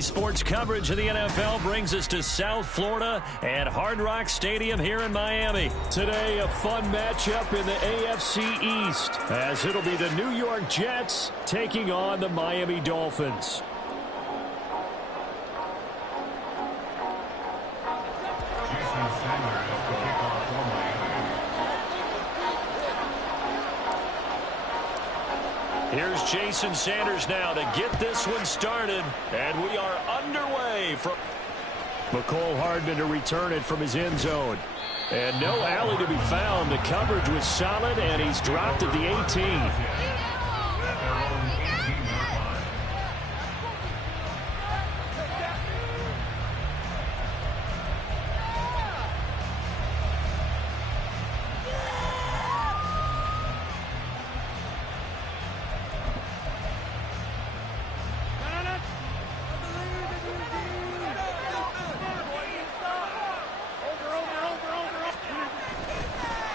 Sports coverage of the NFL brings us to South Florida at Hard Rock Stadium here in Miami. Today, a fun matchup in the AFC East, as it'll be the New York Jets taking on the Miami Dolphins. Here's Jason Sanders now to get this one started, and we are underway from Mecole Hardman to return it from his end zone. And no alley to be found. The coverage was solid, and he's dropped at the 18.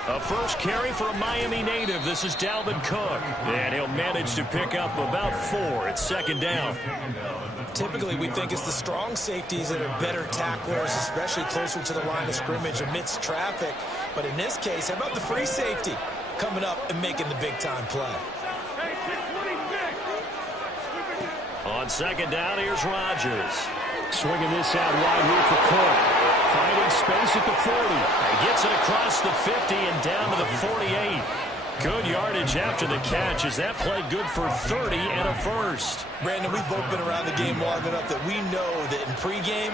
A first carry for a Miami native. This is Dalvin Cook. And he'll manage to pick up about 4. It's second down. Typically, we think it's the strong safeties that are better tacklers, especially closer to the line of scrimmage amidst traffic. But in this case, how about the free safety coming up and making the big-time play? On second down, here's Rodgers. Swinging this out wide here for Cook. Finding space at the 40. He gets it across the 50 and down to the 48. Good yardage after the catch. Is that play good for 30 and a first? Brandon, we've both been around the game long enough that we know that in pregame,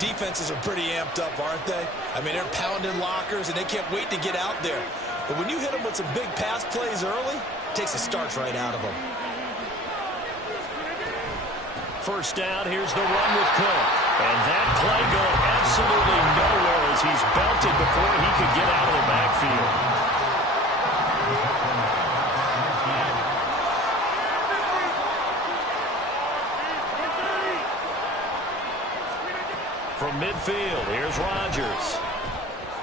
defenses are pretty amped up, aren't they? I mean, they're pounding lockers, and they can't wait to get out there. But when you hit them with some big pass plays early, it takes the starch right out of them. First down, here's the run with Cook. And that play going absolutely nowhere as he's belted before he could get out of the backfield. From midfield, here's Rodgers.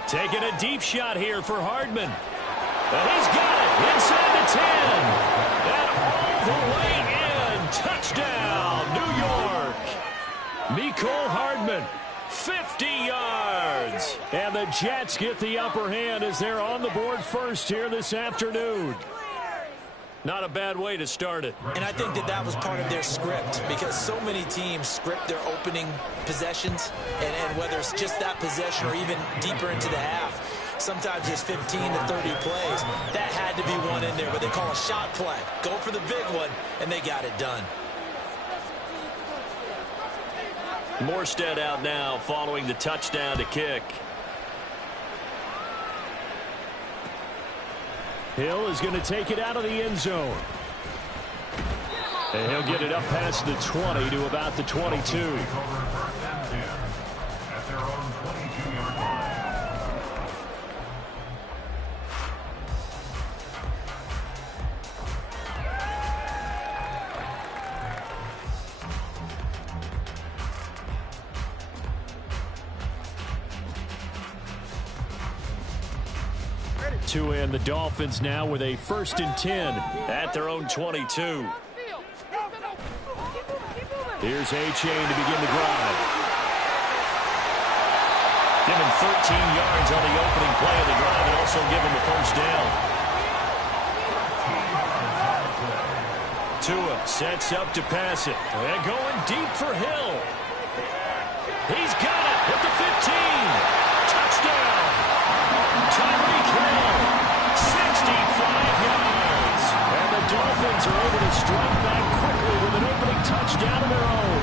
Taking a deep shot here for Hardman. And he's got it inside the 10. And all the way in. Touchdown, New York. Mecole Hardman, 50 yards. And the Jets get the upper hand as they're on the board first here this afternoon. Not a bad way to start it. And I think that was part of their script, because so many teams script their opening possessions, and whether it's just that possession or even deeper into the half, sometimes it's 15 to 30 plays. That had to be one in there, what they call a shot play. Go for the big one, and they got it done. Morstead out now following the touchdown to kick. Hill is going to take it out of the end zone. And he'll get it up past the 20 to about the 22. And the Dolphins now with a 1st and 10 at their own 22. Here's A-Chain to begin the drive. Give him 13 yards on the opening play of the drive and also give him the first down. Tua sets up to pass it. And going deep for Hill. He's got it at the 15. Touchdown. Tyreek Hill. 65 yards. And the Dolphins are able to strike back quickly with an opening touchdown of their own.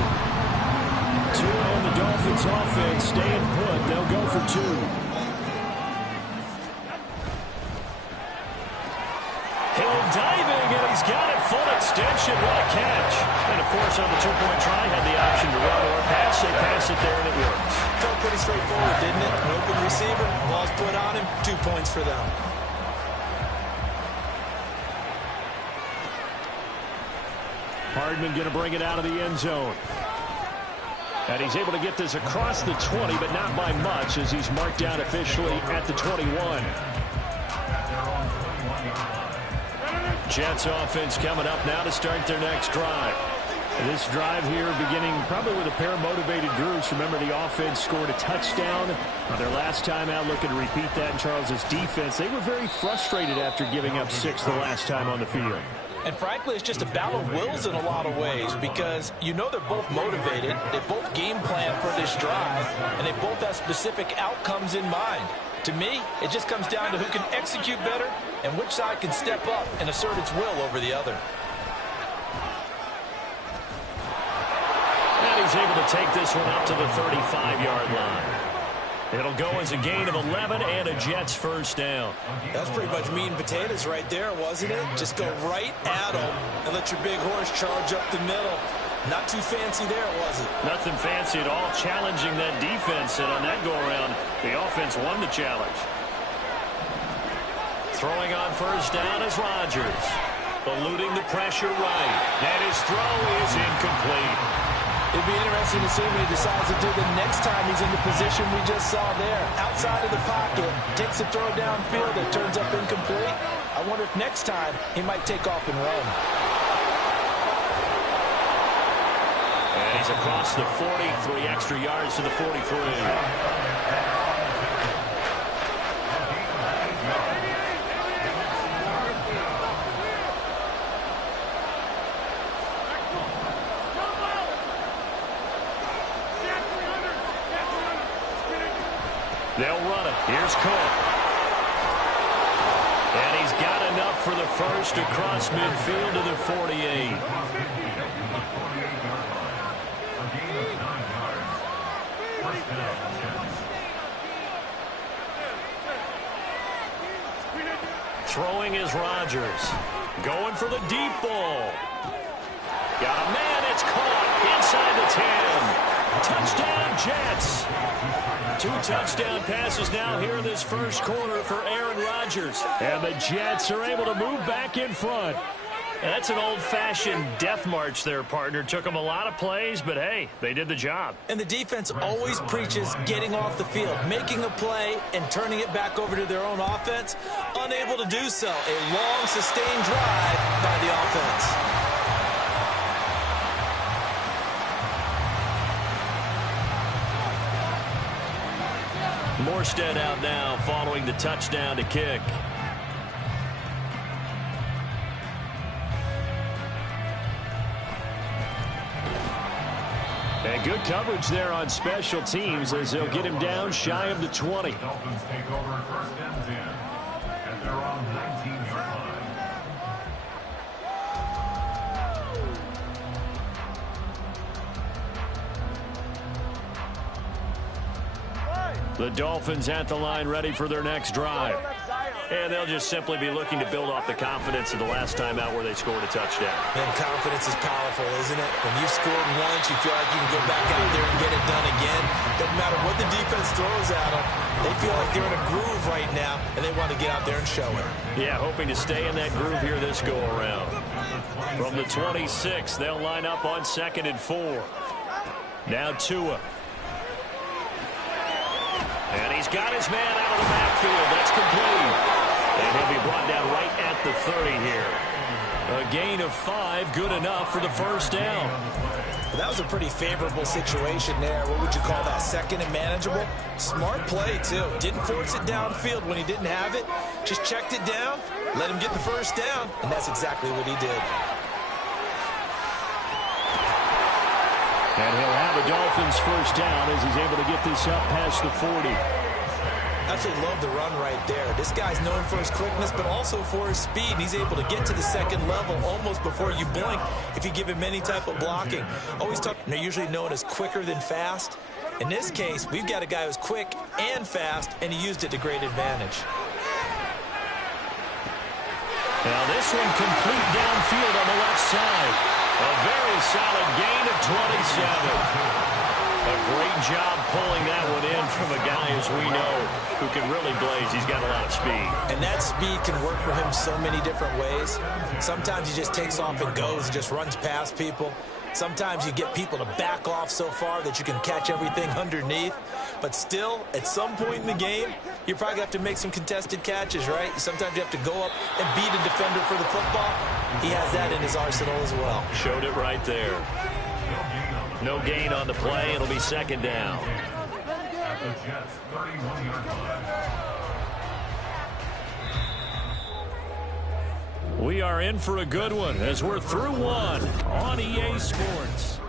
Tua and the Dolphins offense staying put. They'll go for 2. Hill diving, and he's got it full extension. What a catch. And, of course, on the 2-point try, had the option to run or pass. They pass it there, and it works. Felt pretty straightforward, didn't it? An open receiver, ball's put on him, 2 points for them. Hardman going to bring it out of the end zone. And he's able to get this across the 20, but not by much, as he's marked down officially at the 21. Jets offense coming up now to start their next drive. This drive here beginning probably with a pair of motivated groups. Remember, the offense scored a touchdown on their last time out, looking to repeat that in Charles's defense. They were very frustrated after giving up 6 the last time on the field. And frankly, it's just a battle of wills in a lot of ways because you know they're both motivated, they both game plan for this drive, and they both have specific outcomes in mind. To me, it just comes down to who can execute better and which side can step up and assert its will over the other. And he's able to take this one up to the 35-yard line. It'll go as a gain of 11 and a Jets first down. That's pretty much meat and potatoes right there, wasn't it? Just go right at them and let your big horse charge up the middle. Not too fancy there, was it? Nothing fancy at all, challenging that defense. And on that go-around, the offense won the challenge. Throwing on first down is Rodgers. Eluding the pressure right. And his throw is incomplete. It'd be interesting to see what he decides to do the next time he's in the position we just saw there. Outside of the pocket, takes a throw downfield that turns up incomplete. I wonder if next time he might take off and run. And he's across the 40, 3 extra yards to the 43. They'll run it. Here's Cook. And he's got enough for the first across midfield to the 48. Throwing is Rodgers. Going for the deep ball. Got a man. It's caught inside the 10. Touchdown, Jets. 2 touchdown passes now here in this first quarter for Aaron Rodgers. And the Jets are able to move back in front. And that's an old-fashioned death march there, partner. Took them a lot of plays, but hey, they did the job. And the defense always preaches getting off the field, making a play, and turning it back over to their own offense. Unable to do so. A long, sustained drive by the offense. Morstead out now following the touchdown to kick. And good coverage there on special teams as they'll get him down shy of the 20. Dolphins take over first and 10 as they're on 19-yard line. The Dolphins at the line ready for their next drive. And they'll just simply be looking to build off the confidence of the last time out where they scored a touchdown. And confidence is powerful, isn't it? When you've scored once, you feel like you can go back out there and get it done again. Doesn't matter what the defense throws at them. They feel like they're in a groove right now, and they want to get out there and show it. Yeah, hoping to stay in that groove here this go-around. From the 26, they'll line up on 2nd and 4. Now Tua. And he's got his man out of the backfield. That's complete. And he'll be brought down right at the 30 here. A gain of 5, good enough for the first down. Well, that was a pretty favorable situation there. What would you call that? 2nd and manageable? Smart play, too. Didn't force it downfield when he didn't have it. Just checked it down, let him get the first down, and that's exactly what he did. And he'll have a Dolphins first down as he's able to get this up past the 40. Absolutely love the run right there. This guy's known for his quickness, but also for his speed. He's able to get to the 2nd level almost before you blink if you give him any type of blocking. Always talk, they're usually known as quicker than fast. In this case, we've got a guy who's quick and fast, and he used it to great advantage. Now this one complete downfield on the left side. A very solid gain of 27. A great job pulling that one in from a guy, as we know, who can really blaze. He's got a lot of speed. And that speed can work for him so many different ways. Sometimes he just takes off and goes and just runs past people. Sometimes you get people to back off so far that you can catch everything underneath. But still, at some point in the game, you're probably going to have to make some contested catches, right? Sometimes you have to go up and beat a defender for the football. He has that in his arsenal as well. Showed it right there. No gain on the play. It'll be second down. At the Jets' 31-yard line. We are in for a good one as we're through one on EA Sports.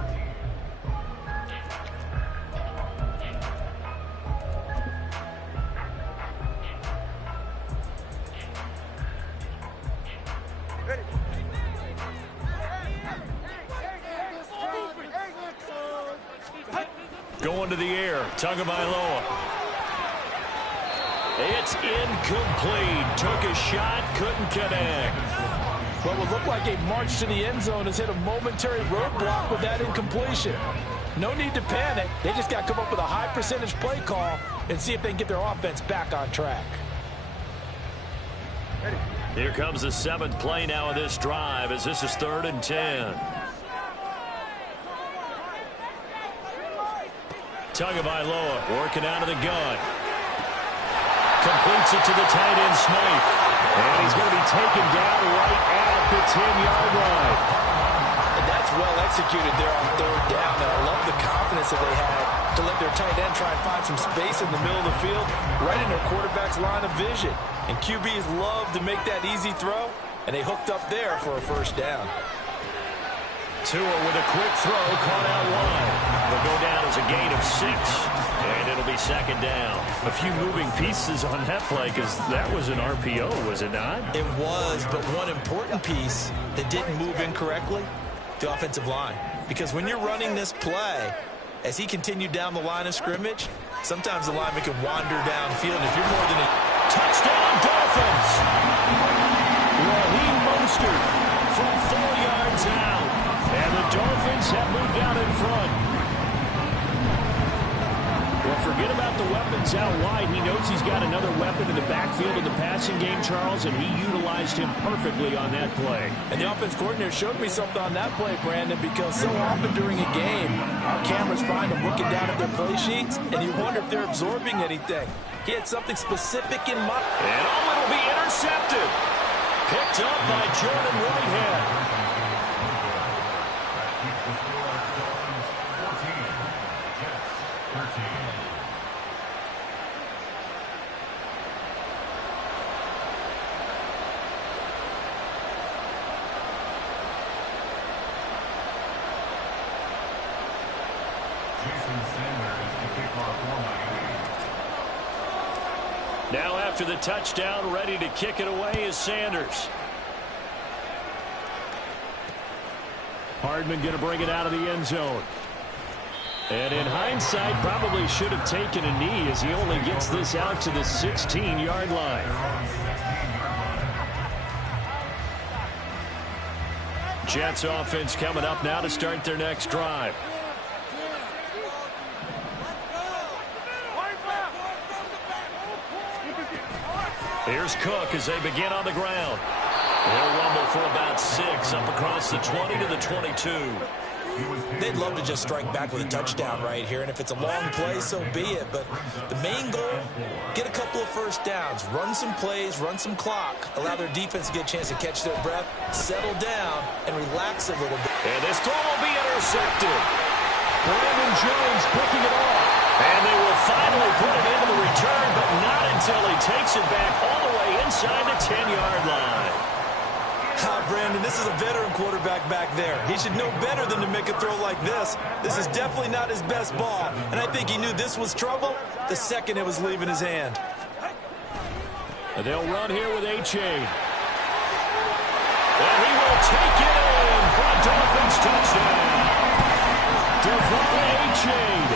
Going to the air, Tagovailoa. It's incomplete. Took a shot, couldn't connect. What would look like a march to the end zone has hit a momentary roadblock with that incompletion. No need to panic. They just got to come up with a high percentage play call and see if they can get their offense back on track. Here comes the seventh play now of this drive as this is 3rd and 10. Tagovailoa working out of the gun. Completes it to the tight end, Smythe. And he's going to be taken down right at the 10-yard line. And that's well executed there on 3rd down. And I love the confidence that they had to let their tight end try and find some space in the middle of the field, right in their quarterback's line of vision. And QBs love to make that easy throw, and they hooked up there for a 1st down. Tua with a quick throw, caught out wide. Will go down as a gain of 6, and it'll be 2nd down. A few moving pieces on that play because that was an RPO, was it not? It was, but one important piece that didn't move incorrectly, the offensive line. Because when you're running this play, as he continued down the line of scrimmage, sometimes the lineman can wander downfield. If you're more than a touchdown, Dolphins! Raheem Mostert from 4 yards out. And the Dolphins have moved out in front. Well, forget about the weapons out wide. He knows he's got another weapon in the backfield in the passing game, Charles, and he utilized him perfectly on that play. And the offense coordinator showed me something on that play, Brandon, because so often during a game, our cameras find them looking down at their play sheets, and you wonder if they're absorbing anything. He had something specific in mind. And it'll be intercepted. Picked up by Jordan Whitehead. Now after the touchdown, ready to kick it away is Sanders. Hardman going to bring it out of the end zone. And in hindsight, probably should have taken a knee as he only gets this out to the 16-yard line. Jets offense coming up now to start their next drive. Here's Cook as they begin on the ground. They'll rumble for about 6 up across the 20 to the 22. They'd love to just strike back with a touchdown right here, and if it's a long play, so be it. But the main goal, get a couple of 1st downs, run some plays, run some clock, allow their defense to get a chance to catch their breath, settle down, and relax a little bit. And this throw will be intercepted. Brandon Jones picking it off. And they will finally put it into the return, but not until he takes it back all the way inside the 10-yard line. Brandon, this is a veteran quarterback back there. He should know better than to make a throw like this. This is definitely not his best ball, and I think he knew this was trouble the second it was leaving his hand. And they'll run here with A-Chain. And he will take it in for a Dolphins touchdown. Devon A-Chain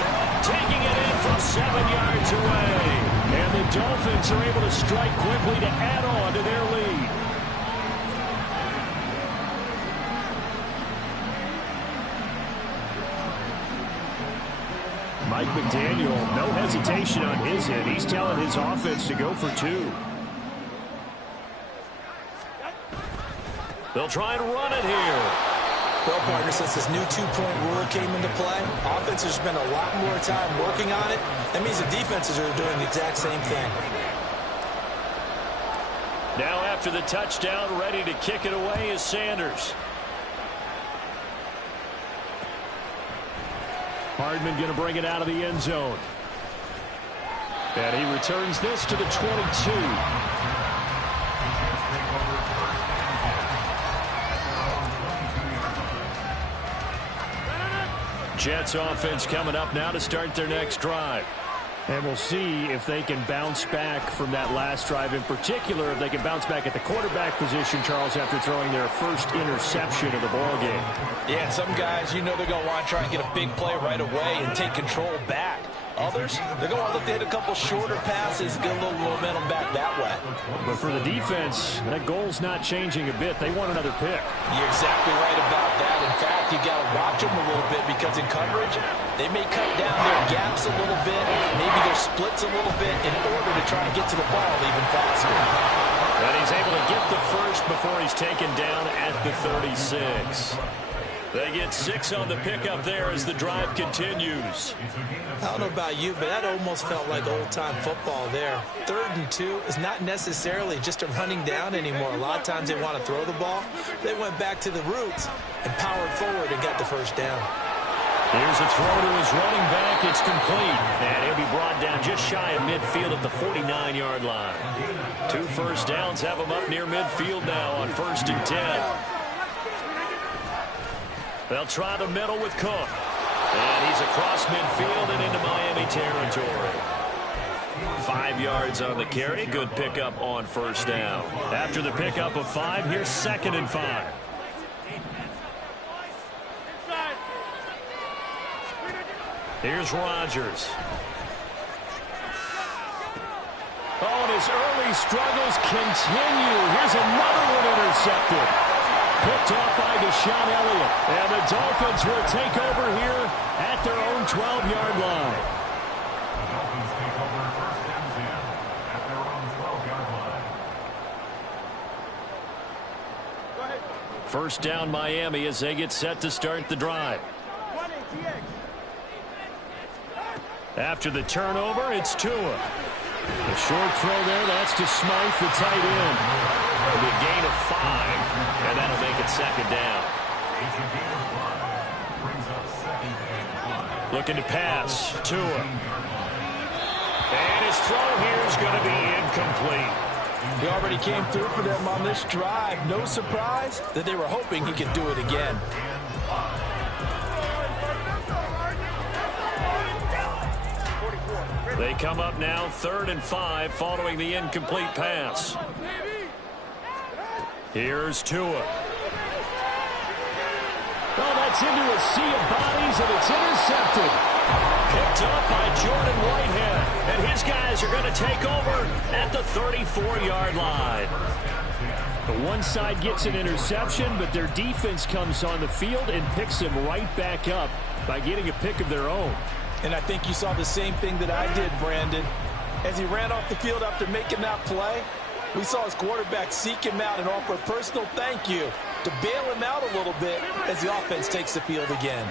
taking it in from 7 yards away. And the Dolphins are able to strike quickly to add on to their lead. Mike McDaniel, no hesitation on his end. He's telling his offense to go for 2. They'll try and run it here. Well, partner, since this new two-point rule came into play, offenses spend a lot more time working on it. That means the defenses are doing the exact same thing. Now after the touchdown, ready to kick it away is Sanders. Hardman going to bring it out of the end zone. And he returns this to the 22. Jets offense coming up now to start their next drive. And we'll see if they can bounce back from that last drive. In particular, if they can bounce back at the quarterback position, Charles, after throwing their first interception of the ballgame. Yeah, some guys, you know they're going to want to try and get a big play right away and take control back. Others, they're going to look to hit a couple shorter passes, get a little momentum back that way. But for the defense, that goal's not changing a bit. They want another pick. You're exactly right about that. In fact, you got to watch them a little bit because in coverage, they may cut down their gaps a little bit, maybe their splits a little bit in order to try to get to the ball even faster. And he's able to get the first before he's taken down at the 36. They get 6 on the pickup there as the drive continues. I don't know about you, but that almost felt like old-time football there. 3rd and 2 is not necessarily just a running down anymore. A lot of times they want to throw the ball. They went back to the roots and powered forward and got the first down. Here's a throw to his running back. It's complete. And he'll be brought down just shy of midfield at the 49-yard line. 2 first downs have him up near midfield now on 1st and 10. They'll try the middle with Cook. And he's across midfield and into Miami territory. 5 yards on the carry. Good pickup on 1st down. After the pickup of 5, here's 2nd and 5. Here's Rodgers. Oh, and his early struggles continue. Here's another one intercepted. Picked off by Deshaun Elliott. And the Dolphins will take over here at their own 12-yard line. The Dolphins take over 1st and 10 at their own 12-yard line. First down Miami as they get set to start the drive. After the turnover, it's Tua. A short throw there, that's to Smythe, the tight end. A gain of 5, and that'll make it 2nd down. It's a gain of 5. Brings up 2nd and 5. Looking to pass, Tua. And his throw here is going to be incomplete. He already came through for them on this drive. No surprise that they were hoping he could do it again. They come up now 3rd and 5 following the incomplete pass. Here's Tua. Well, that's into a sea of bodies, and it's intercepted. Picked up by Jordan Whitehead. And his guys are going to take over at the 34-yard line. The one side gets an interception, but their defense comes on the field and picks him right back up by getting a pick of their own. And I think you saw the same thing that I did, Brandon. As he ran off the field after making that play, we saw his quarterback seek him out and offer a personal thank you to bail him out a little bit as the offense takes the field again.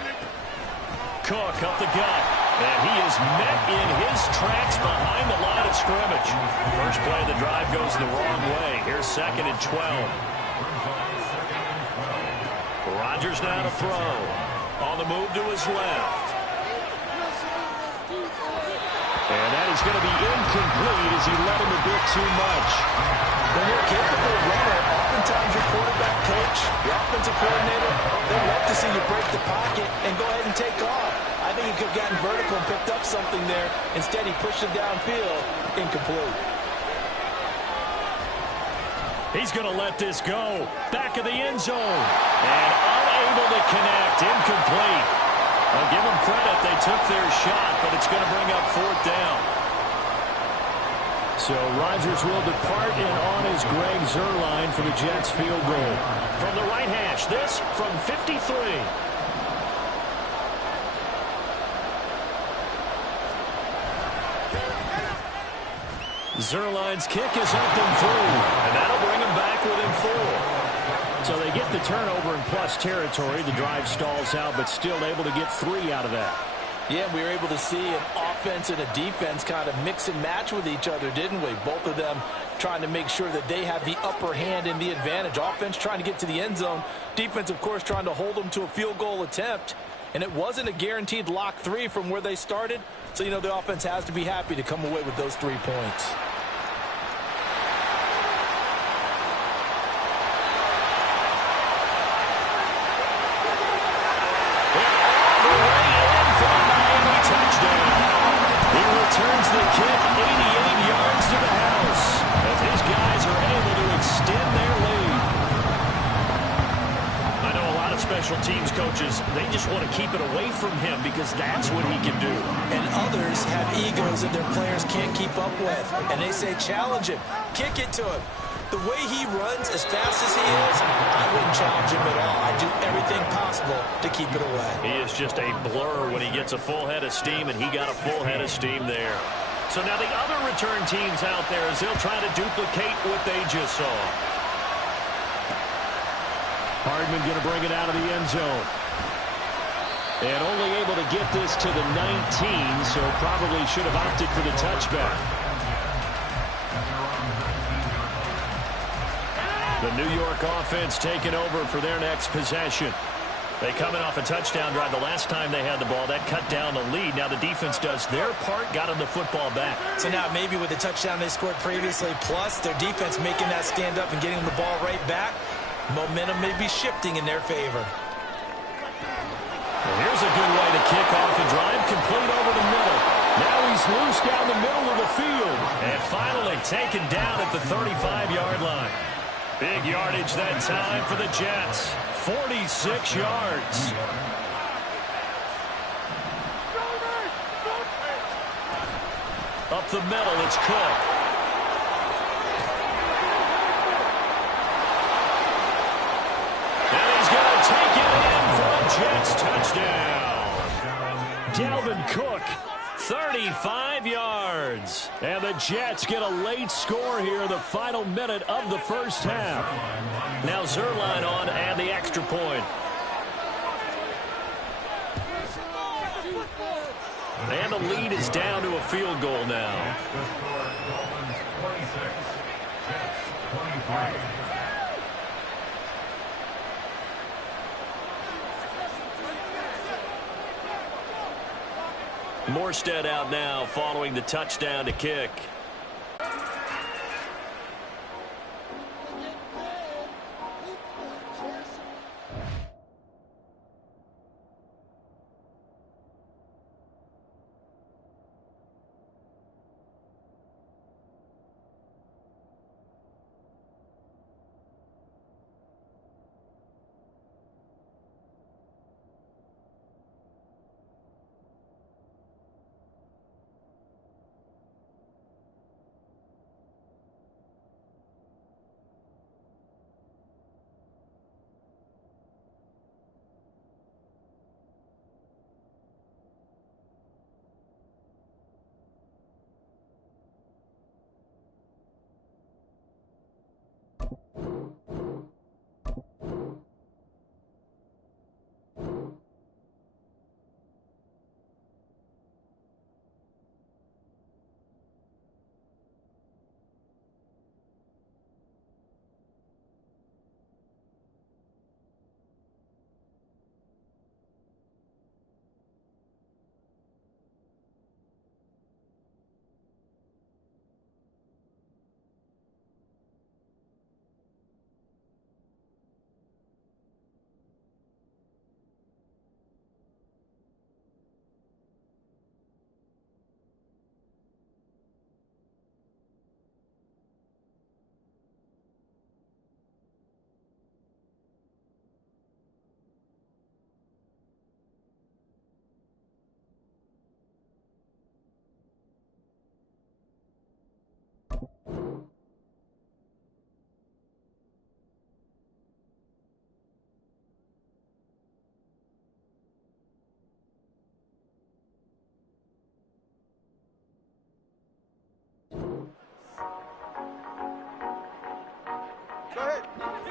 Cook up the gut, and he is met in his tracks behind the line of scrimmage. First play of the drive goes the wrong way. Here's 2nd and 12. Rodgers now to throw. On the move to his left. And that is going to be incomplete as he led him a bit too much. When you're a capable runner, oftentimes your quarterback coach, your offensive coordinator, they love to see you break the pocket and go ahead and take off. I think he could have gotten vertical and picked up something there. Instead, he pushed it downfield. Incomplete. He's going to let this go. Back of the end zone. And unable to connect. Incomplete. I'll give them credit. They took their shot, but it's going to bring up 4th down. So Rodgers will depart, and on is Greg Zuerlein for the Jets field goal. From the right hash, this from 53. Zuerlein's kick is up and through, and that'll bring him back within 4. So they get the turnover in plus territory. The drive stalls out, but still able to get 3 out of that. Yeah, we were able to see an offense and a defense kind of mix and match with each other, didn't we? Both of them trying to make sure that they have the upper hand and the advantage. Offense trying to get to the end zone. Defense, of course, trying to hold them to a field goal attempt. And it wasn't a guaranteed lock 3 from where they started. So, you know, the offense has to be happy to come away with those 3 points. Turns the kick 88 yards to the house as his guys are able to extend their lead. I know a lot of special teams coaches, they just want to keep it away from him because that's what he can do. And others have egos that their players can't keep up with. And they say, challenge him, kick it to him. The way he runs as fast as he is, I wouldn't challenge him at all. I'd do everything possible to keep it away. He is just a blur when he gets a full head of steam, and he got a full head of steam there. So now the other return teams out there as they'll try to duplicate what they just saw. Hardman going to bring it out of the end zone. And only able to get this to the 19, so probably should have opted for the touchback. The New York offense taking over for their next possession. They coming off a touchdown drive the last time they had the ball. That cut down the lead. Now the defense does their part, got them the football back. So now maybe with the touchdown they scored previously, plus their defense making that stand up and getting the ball right back, momentum may be shifting in their favor. Well, here's a good way to kick off a drive, complete over the middle. Now he's loose down the middle of the field. And finally taken down at the 35-yard line. Big yardage that time for the Jets. 46 yards. Up the middle, it's Cook. And he's going to take it in for a Jets touchdown. Dalvin Cook, 35 yards. And the Jets get a late score here, the final minute of the first half. Now Zerline on and the extra point. And the lead is down to a field goal now. Morstead out now following the touchdown to kick.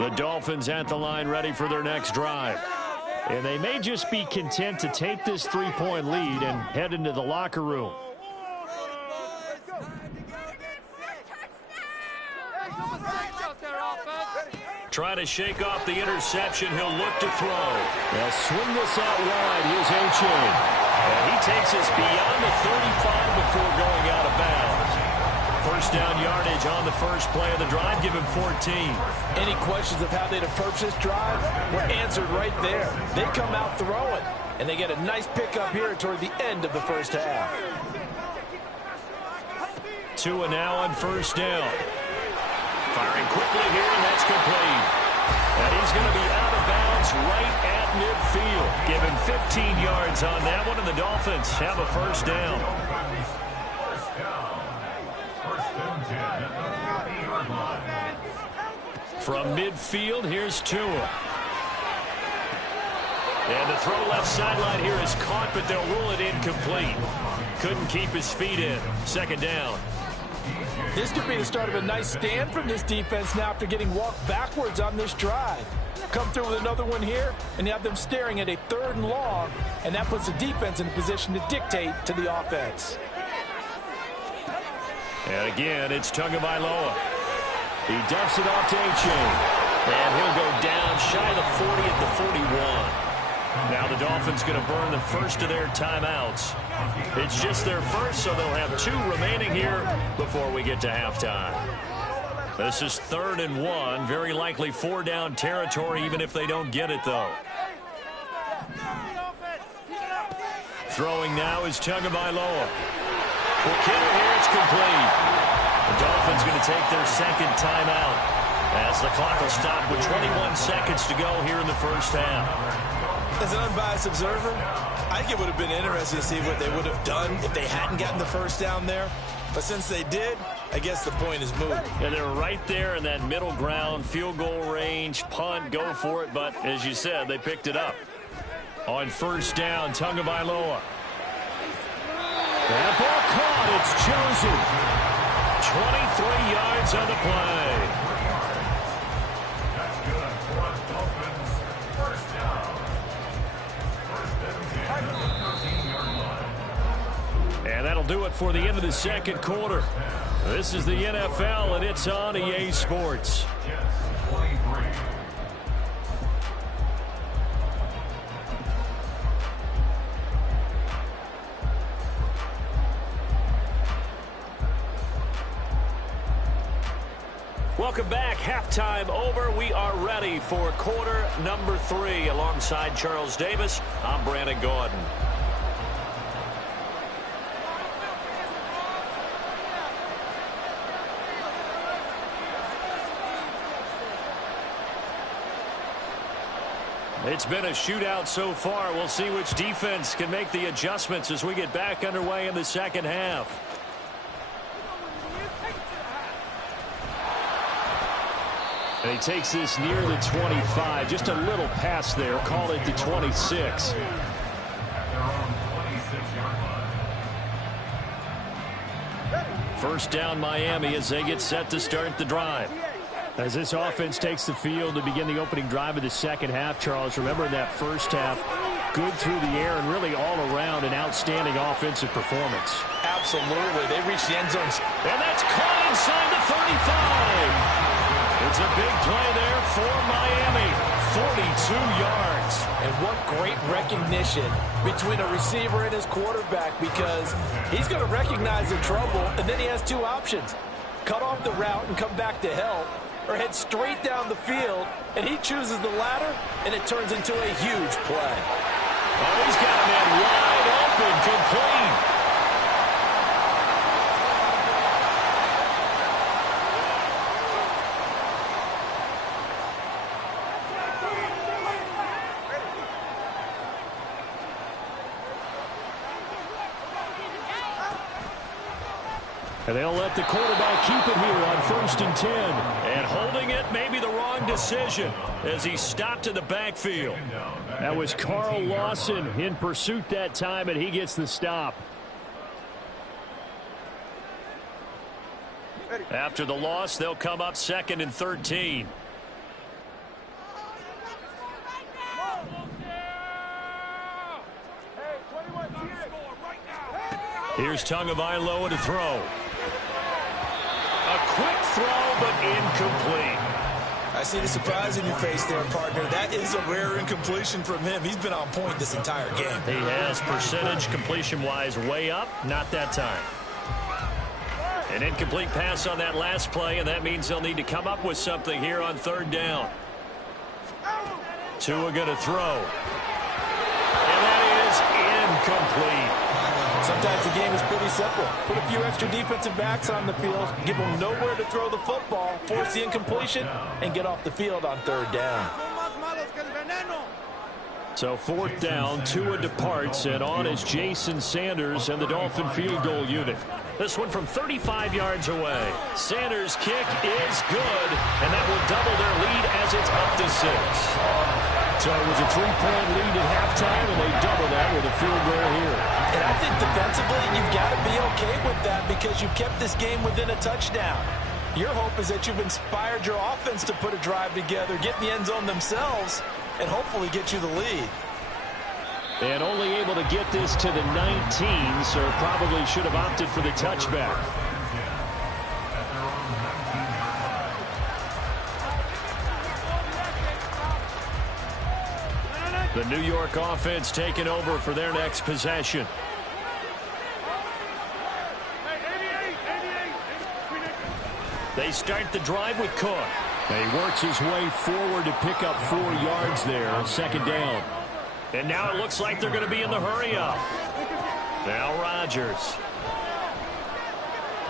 The Dolphins at the line ready for their next drive. And they may just be content to take this 3-point lead and head into the locker room. Trying to shake off the interception. He'll look to throw. They'll swing this out wide. Here's ohhhyeaaaaaaa. And he takes us beyond the 35 before going out of bounds. First down yardage on the first play of the drive. Give him 14. Any questions of how they'd approach this drive were answered right there. They come out throwing, and they get a nice pickup here toward the end of the first half. Tua now on first down. Firing quickly here, and that's complete. And he's going to be out of bounds right at midfield. Give him 15 yards on that one, and the Dolphins have a first down. From midfield, here's Tua. And the throw left sideline here is caught, but they'll rule it incomplete. Couldn't keep his feet in. Second down. This could be the start of a nice stand from this defense now after getting walked backwards on this drive. Come through with another one here, and you have them staring at a 3rd and long, and that puts the defense in a position to dictate to the offense. And again, it's Tagovailoa. He dumps it off to ohhhyeaaaaaaa. And he'll go down shy of the 40 at the 41. Now the Dolphins going to burn the first of their timeouts. It's just their first, so they'll have 2 remaining here before we get to halftime. This is 3rd and 1. Very likely 4-down territory, even if they don't get it, though. Throwing now is Tagovailoa. For Kittle here, it's complete. The Dolphins going to take their second timeout as the clock will stop with 21 seconds to go here in the first half. As an unbiased observer, I think it would have been interesting to see what they would have done if they hadn't gotten the first down there. But since they did, I guess the point is moot. And they're right there in that middle ground, field goal range, punt, go for it. But as you said, they picked it up. On first down, Tagovailoa. That ball caught. It's chosen. 23 yards on the play. And that'll do it for the end of the second quarter. This is the NFL, and it's on EA Sports. Welcome back. Halftime over. We are ready for quarter number 3. Alongside Charles Davis, I'm Brandon Gordon. It's been a shootout so far. We'll see which defense can make the adjustments as we get back underway in the second half. And he takes this near the 25. Just a little pass there. Call it the 26. First down Miami as they get set to start the drive. As this offense takes the field to begin the opening drive of the second half, Charles, remember in that first half, good through the air and really all around an outstanding offensive performance. Absolutely. They reached the end zone. And that's caught inside the 35. It's a big play there for Miami. 42 yards. And what great recognition between a receiver and his quarterback, because he's going to recognize the trouble, and then he has 2 options. Cut off the route and come back to help, or head straight down the field, and he chooses the latter, and it turns into a huge play. Oh, he's got a man wide open, complete. And they'll let the quarterback keep it here on 1st and 10. And holding it may be the wrong decision as he stopped in the backfield. That was Carl Lawson in pursuit that time, and he gets the stop. After the loss, they'll come up 2nd and 13. Here's Tagovailoa to throw. A quick throw, but incomplete. I see the surprise in your face there, partner. That is a rare incompletion from him. He's been on point this entire game. He has percentage completion-wise way up. Not that time. An incomplete pass on that last play, and that means they'll need to come up with something here on third down. Tua going to throw. And that is incomplete. Sometimes the game is pretty simple. Put a few extra defensive backs on the field, give them nowhere to throw the football, force the incompletion, and get off the field on third down. So fourth down, Tua departs, and on is Jason Sanders and the Dolphin field goal unit. This one from 35 yards away. Sanders' kick is good, and that will double their lead as it's up to 6. So it was a 3-point lead at halftime, and they double that with a field goal here. And I think defensively, you've got to be okay with that because you've kept this game within a touchdown. Your hope is that you've inspired your offense to put a drive together, get in the end zone themselves, and hopefully get you the lead. And only able to get this to the 19, so probably should have opted for the touchback. The New York offense taking over for their next possession. They start the drive with Cook. He works his way forward to pick up 4 yards there on second down. And now it looks like they're going to be in the hurry-up. Now Rodgers.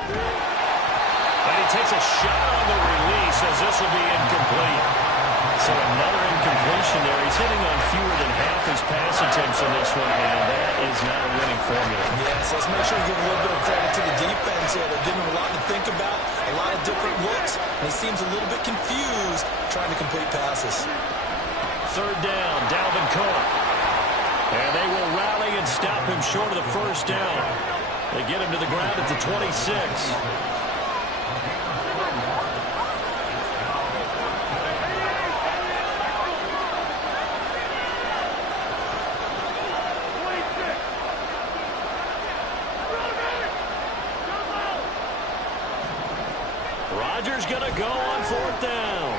And he takes a shot on the release as this will be incomplete. So another incompletion there. He's hitting on fewer than half his pass attempts in this one, and that is not a winning formula. Yes, let's make sure we give a little bit of credit to the defense here. They're giving him a lot to think about, a lot of different looks, and he seems a little bit confused trying to complete passes. Third down, Dalvin Cook. And they will rally and stop him short of the first down. They get him to the ground at the 26. Rodgers going to go on fourth down.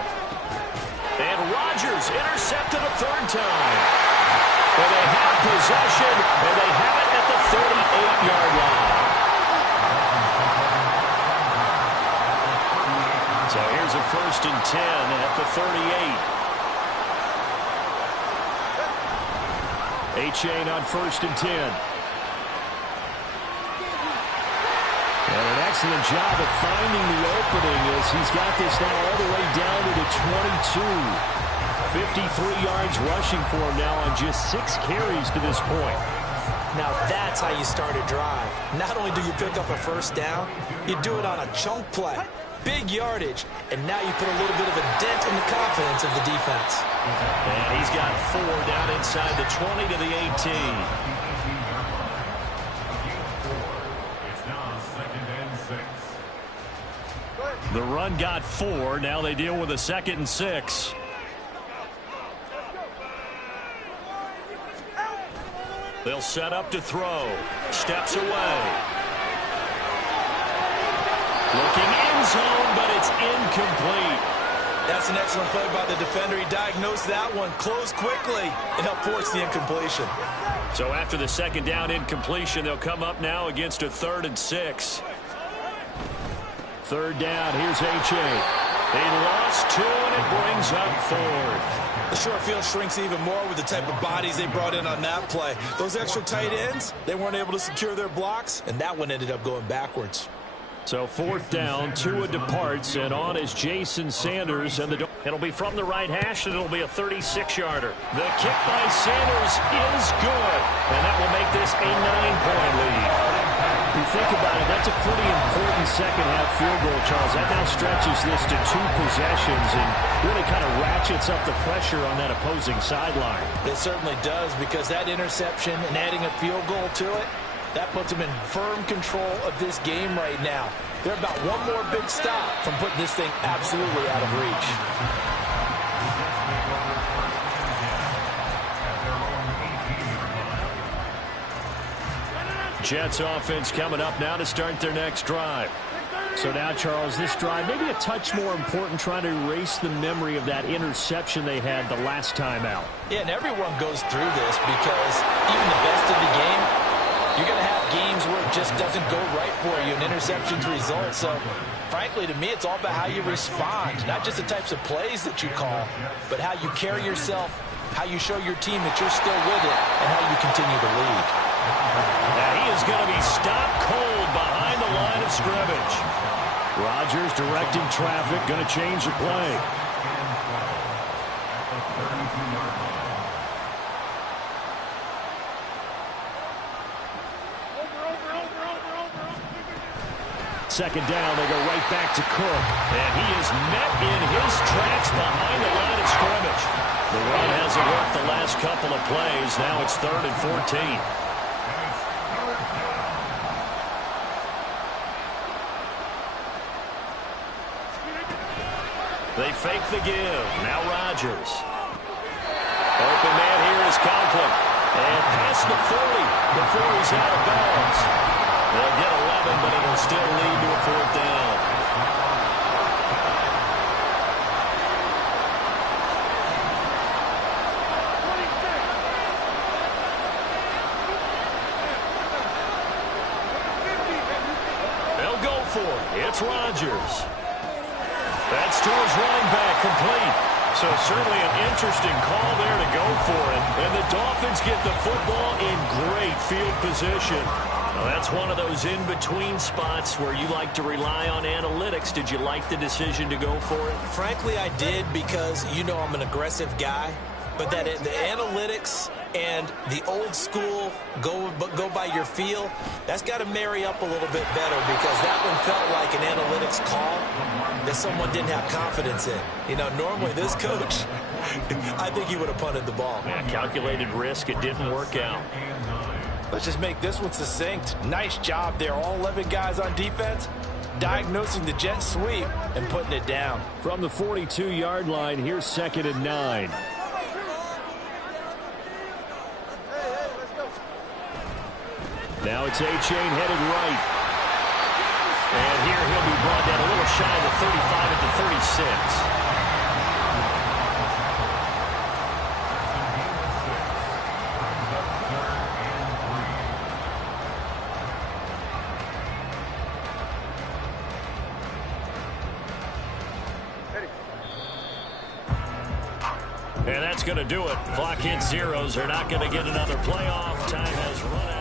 And Rodgers intercepted a third time. Well, they have possession, and they have it at the 38-yard line. So here's a 1st and 10 at the 38. Achane on 1st and 10. And an excellent job of finding the opening as he's got this now all the way down to the 22. 53 yards rushing for him now on just 6 carries to this point. Now that's how you start a drive. Not only do you pick up a first down, you do it on a chunk play. Big yardage, and now you put a little bit of a dent in the confidence of the defense. And he's got 4 down inside the 20 to the 18. The run got 4. Now they deal with a 2nd and 6. They'll set up to throw. Steps away. Looking end zone, but it's incomplete. That's an excellent play by the defender. He diagnosed that one, closed quickly, and helped force the incompletion. So after the 2nd down incompletion, they'll come up now against a 3rd and 6. 3rd down, here's Achane. They lost 2, and it brings up 4th. The short field shrinks even more with the type of bodies they brought in on that play. Those extra tight ends, they weren't able to secure their blocks, and that one ended up going backwards. So 4th down, Tua departs, and on is Jason Sanders. And it'll be from the right hash, and it'll be a 36-yarder. The kick by Sanders is good, and that will make this a 9-point lead. You think about it, that's a pretty important second-half field goal, Charles. That now stretches this to 2 possessions and really kind of ratchets up the pressure on that opposing sideline. It certainly does, because that interception and adding a field goal to it, that puts them in firm control of this game right now. They're about one more big stop from putting this thing absolutely out of reach. Jets offense coming up now to start their next drive. So now, Charles, this drive maybe a touch more important, trying to erase the memory of that interception they had the last time out. Yeah, and everyone goes through this because even the best of the game, you're going to have games where it just doesn't go right for you, and interceptions result. So, frankly, to me, it's all about how you respond, not just the types of plays that you call, but how you carry yourself, how you show your team that you're still with it, and how you continue to lead. Now he is going to be stopped cold behind the line of scrimmage. Rodgers directing traffic, going to change the play. Second down, they go right back to Cook. And he is met in his tracks behind the line of scrimmage. The run hasn't worked the last couple of plays. Now it's 3rd and 14. They fake the give. Now Rodgers. Open man here is Conklin. And past the 40 before he's out of bounds. They'll get 11, but it'll still lead to a 4th down. They'll go for it. It's Rodgers. That's to his running back, complete. So certainly an interesting call there to go for it. And the Dolphins get the football in great field position. Well, that's one of those in-between spots where you like to rely on analytics. Did you like the decision to go for it? Frankly, I did, because you know I'm an aggressive guy. But that the analytics and the old school go by your feel, that's got to marry up a little bit better, because that one felt like an analytics call that someone didn't have confidence in. You know, normally this coach, I think he would have punted the ball. Yeah, calculated risk. It didn't work out. Let's just make this one succinct. Nice job there. All 11 guys on defense diagnosing the jet sweep and putting it down. From the 42-yard line, here's 2nd and 9. Now it's A-Chain headed right. And here he'll be brought down a little shy of the 35 at the 36. And that's going to do it. Clock hits zeros. They're not going to get another playoff. Time has run out.